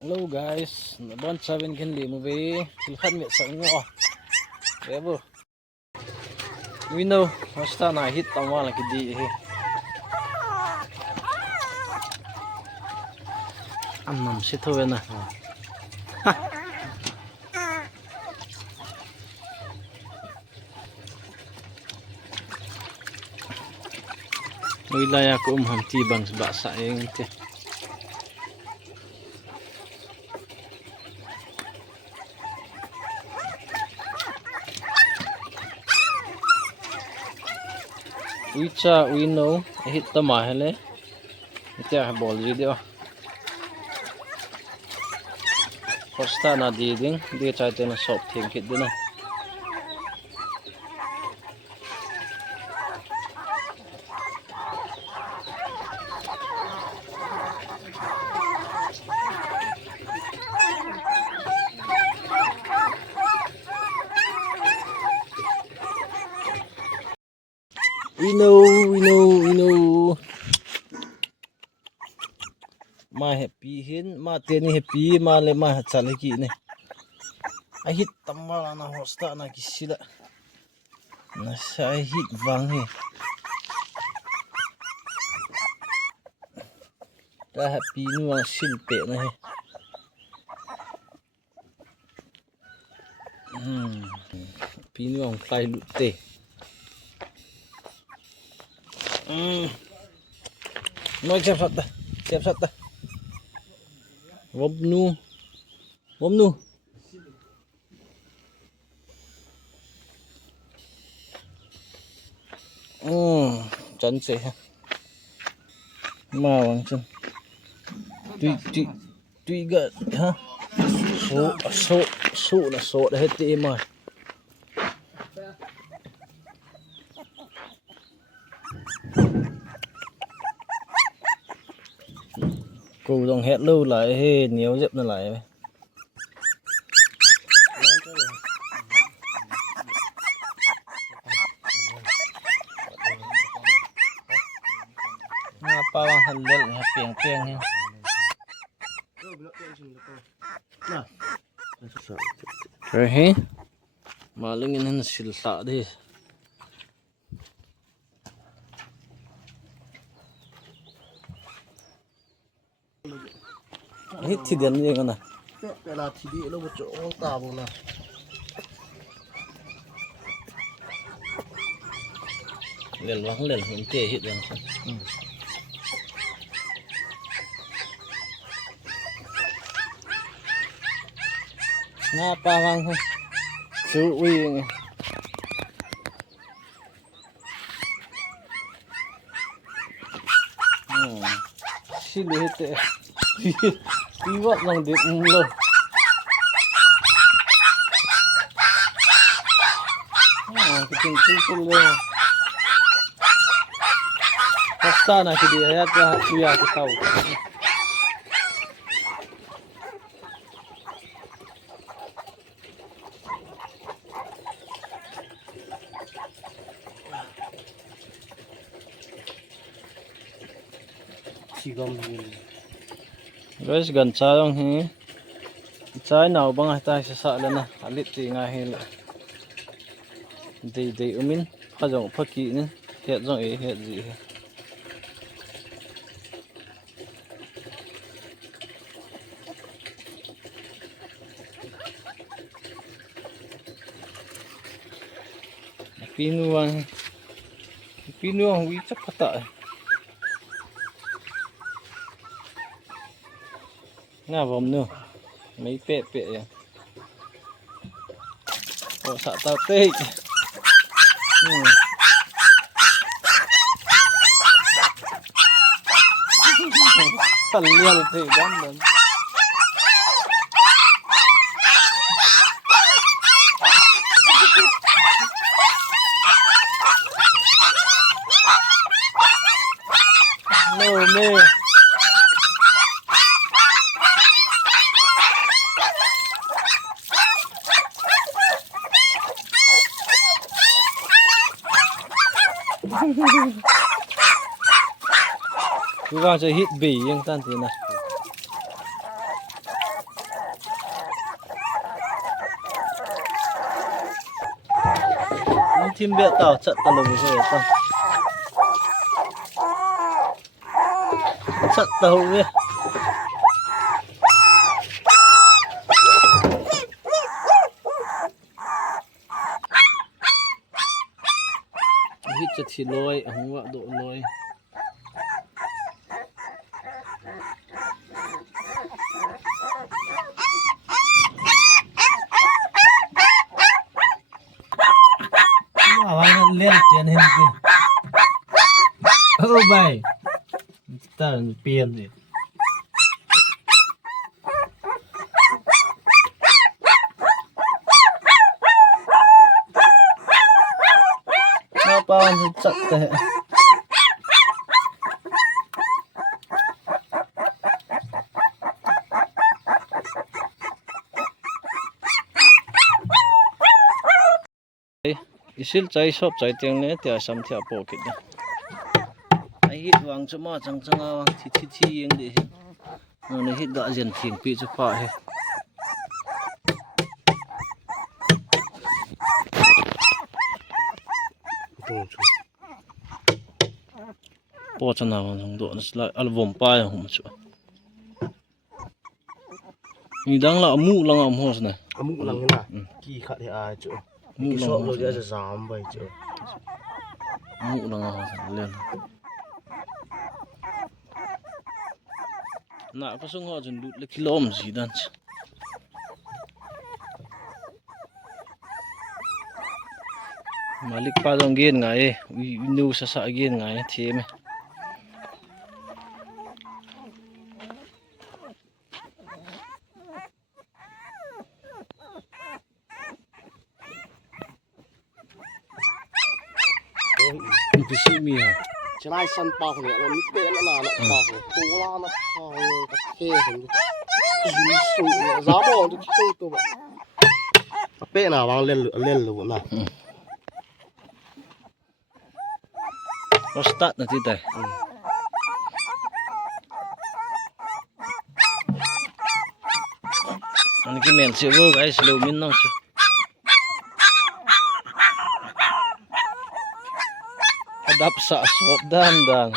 Hello guys, nabon 7 kan li movie silhan mi sa inyo oh. Bebo. We know basta na hit tama lagi di he. Amam sito na. Wilayah ko tibang sa basa yung te. Wicha we know hit tama hele. Ito ay ball video. Basta na diding di chay na soft hingkit din na. We know. Ma happy hin, ma teni happy, ma le ma chalaki ne. Ahit tama na hosta na kisila. Na sa ahit vang he. Ta happy nu ang silpe na he. Pinu ang fly lute. Nói chép sắt ta. Vôm nu. Chân sẽ ha. Mà bằng chân. Tuy gật ha. Số là số đã hết tê mà. Cô đồng hẹn lâu lại he nhiều dẹp nó lại. Ngapa bang handal piang ni. Rồi he. Malingin han silta đi. Hit thì điền gì con này? Cái là thì đi nó một chỗ tà một là Liền hướng tê hit liền. Ngapa bang thôi. Chú uy. Xin hết tệ. Tí vọt lòng đẹp luôn. Cái tình chung lên. Basta na cái đi hết ra tuya cái tàu. Guys, gần xa không hả? Trái nào băng hai tay sẽ sợ lên nè, lít thì ngay hay là thì umin, phát rộng phát kỹ nữa, hiện rộng ấy hiện gì? Pinuang, quý chắc phát tại. Nga vòng nữa mấy pẹ vậy sợ tao tê phần liền thì đâm đến mê cứ vào chơi hít bỉ nhưng tan thì này thim bia tao chat ta lo mi so ta chat ta ho we Ahit cha thi loi hangwa do loi Awang lên tiền hết đi. Ô bay. Ta tiền gì. Nó bao nhiêu chặt thế. Isil chai shop chai tiang ne tia sam thia pocket ne ai hit wang chuma chang changa wang thi yeng de he ne hit ga jen thing pi chu pha he po chana wang jong do na album pa ya hum chu ni dang la mu lang am hos na Amuk lang na. Ki khat he ai chu. Ki so lo ja zam bai chu. Mu lang hos len na pa sung ho jun lut le kilom si dan malik pa dong gen ngai nu sa gen ngai the me Pisi mi ha Chai san pa ne la mi pe la na pa ko tu la na pa ka ke hen ju su za bo tu tu tu ba pe na wang len lu na start na ti dai anh cái men sẽ vô cái slow min nong chứ đáp sợ sốt đan đàn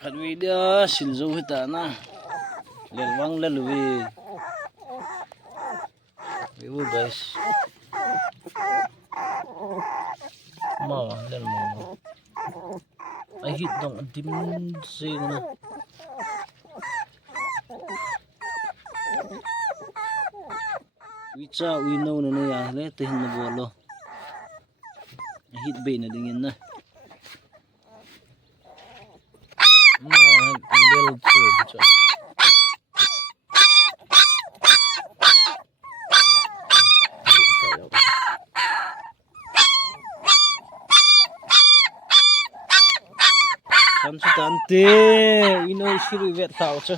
Khát video xin dấu hết ta na lên văng lên lùi Vivo guys mau lên mau ai hit dong tim sing na wicha we know na ya le te hin na bolo hit be na dingin na mau lel chu Constante, we know shiru vet thao chứ.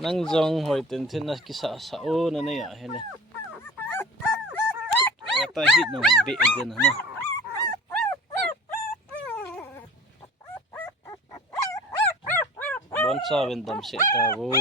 Nang zong hồi tên thiên là cái sa ô nó này à hay là. Ta hit nó bị tên nó. Bon sa bên đầm sẽ ta vô.